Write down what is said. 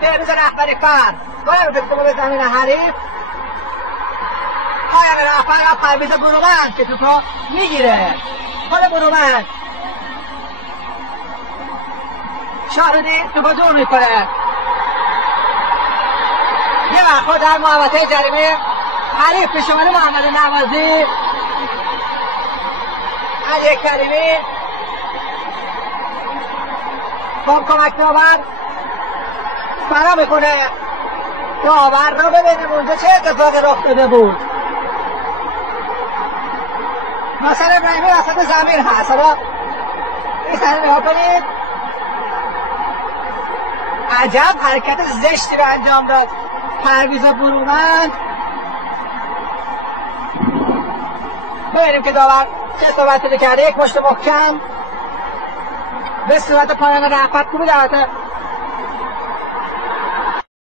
بهروز رهبری فرد باید بکنه به زمین حریف پایان رهبر یا پرویز برومند که توپا میگیره خود برومند شاهدی توپا دور میکنه یه وقت در محوطه جریمه حریف به شمال محمد نوازی علی کریمی با کمک داور فرا میکنه داور رو ببینیم اونجا چه اتفاقی رخ داده بود. مثلا ابراهیمی وسط زمین هست. حالا این صحنه نگاه کنید عجب حرکت زشتی رو انجام داد پرویز برومند. ببینیم که داور چه صحبت کرده. یک مشت محکم به صورت پایان رهبر کوبید. البته